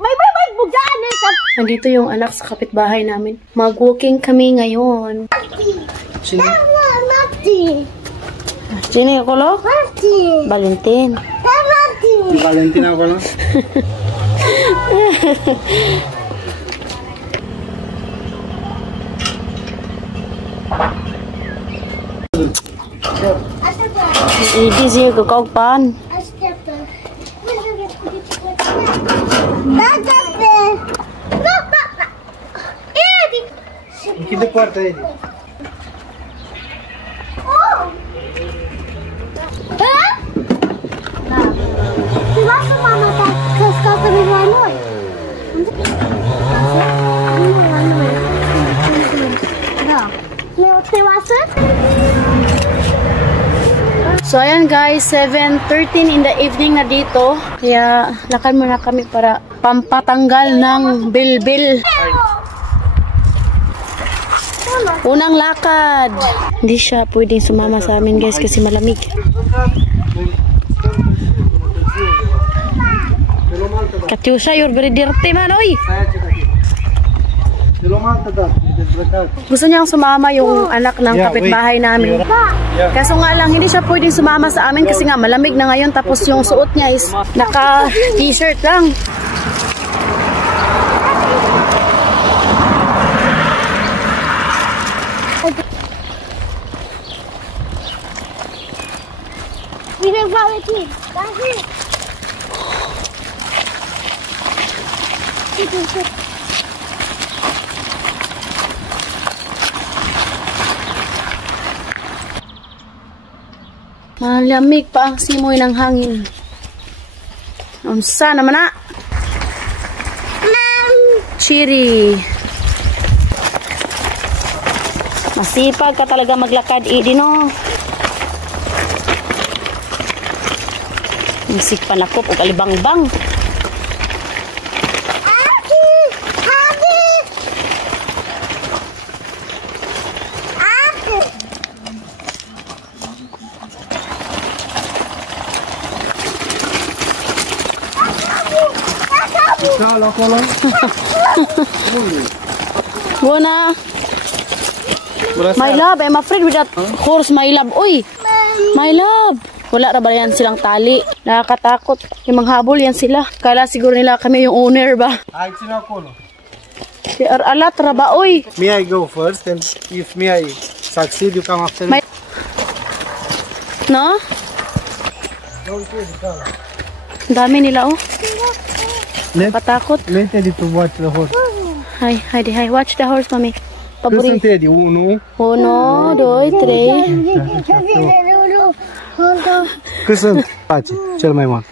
May bugaan eh. Nandito yung anak sa kapitbahay namin. Mag-walking kami ngayon. Sino? Sino yung kulo? Valentin. Valentin ako lang. Idi siya kakaupan. Kido kwarta ini. Lasă mama ta căscată de la noi. Da. Te lasă? So ayan guys, 7:13 in the evening na dito. Kaya lakad muna kami para pampatanggal ng bilbil. Unang lakad. Hindi siya pwedeng sumama sa amin guys kasi malamig. Katyusha, you're very dirty man, oy! Gusto niyang sumama yung anak ng kapitbahay namin. Kaso nga lang, hindi siya pwedeng sumama sa amin kasi nga malamig na ngayon. Tapos yung suot niya is naka-t-shirt lang. Malamig pa ang simoy ng hangin. Unsa naman na? Chiri. Masipag ka talaga maglakad, Edi, no? Musik panakop o kalibang-bang. Guna. My love, I'm afraid with that horse, my love. Uy, my love. Wala ra ba yan silang tali? Nakakatakot. Yung manghabol yan sila. Kala siguro nila kami yung owner ba? Ay, sino ako, no? Si alat ra ba, uy? May I go first and if may I succeed, you come after me? No? Dami nila, oh. Patakot. Let Teddy to watch the horse. Hi, Heidi, hi. Watch the horse, mami. Listen, Teddy. 1, 2, 3. Cât sunt pace, cel mai mare?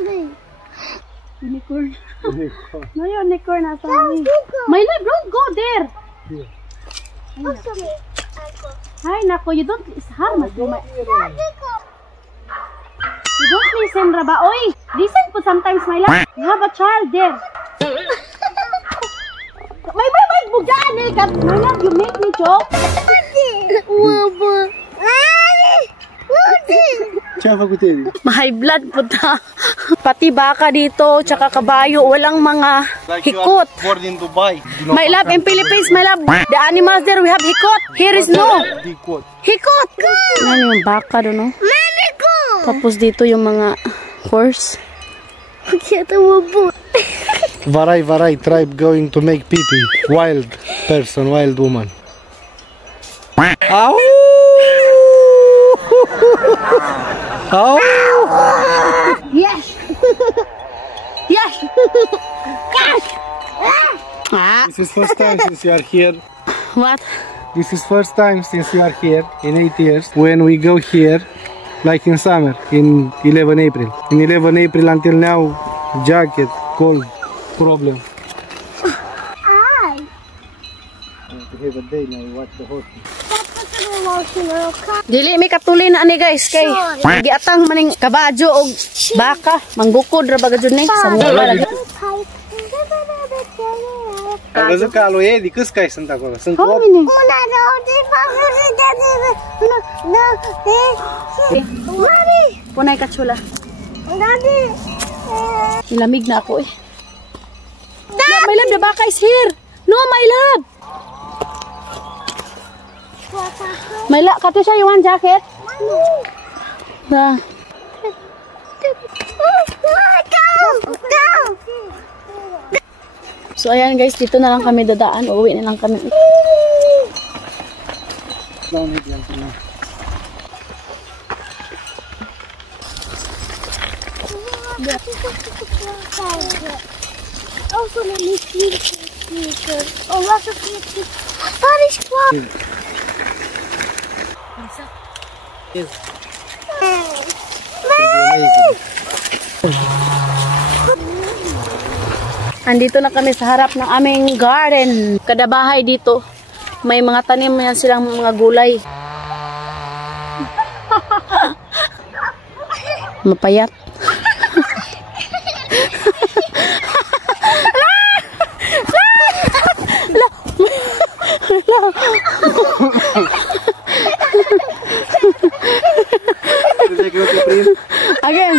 Unicorn. No, yung unicorn nasa amin. My love, don't go there. Hi, nako, you don't harm us. You don't listen, Raba. Oy, listen po sometimes, my love. You have a child there. May bugaan eh. My love, you make me joke. Ce-a făcut Teddy? High blood po ta. Pati baka dito, tsaka kabayo, walang mga hikot. Born in Dubai. My love, in Philippines, my love, the animals there, we have hikot. Here is no. Hikot! Ano yung baka doon, no? Tapos dito yung mga horse. Varai tribe going to make pee-pee. Wild person, wild woman. Au! Au! Yes! Yes! Cash! This is first time since you are here. What? This is first time since you are here in 8 years when we go here like in summer in 11 April. In 11 April until now, jacket, cold, problem. Have a day now, watch the horse. Dili may katuli na ani guys kay giatang maning kabadyo og baka manggukod ra baga jud ni sa mula lagi. Am văzut că alu Edi, câți cai sunt acolo? Sunt 8. Punay ka chula. Nilamig na ako eh. My love, the baka is here. No, my love. My love, Katusha, you want jacket? Da. So ayan guys, dito na lang kami dadaan. Uuwi na lang kami. Also, let me see the oh, lots of pictures. Paris Club. Yes. Andito na kami sa harap ng aming garden. Kada bahay dito, may mga tanim yan silang mga gulay. Mapayat. Again.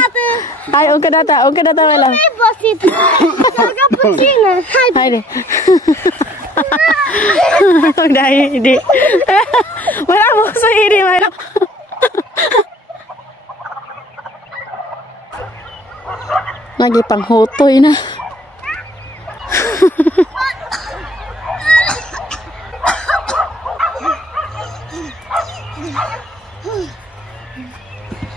Ay, huwag ka data, wala. Haydi. Huwag dahil, hindi. Wala mo sa hindi, wala. Lagi pang hotoy na.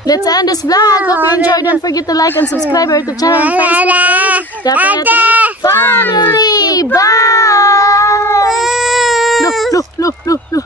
Let's end this vlog. Hope you enjoyed. Don't forget to like and subscribe our YouTube channel and Facebook page. Definitely Family. Bye. Look.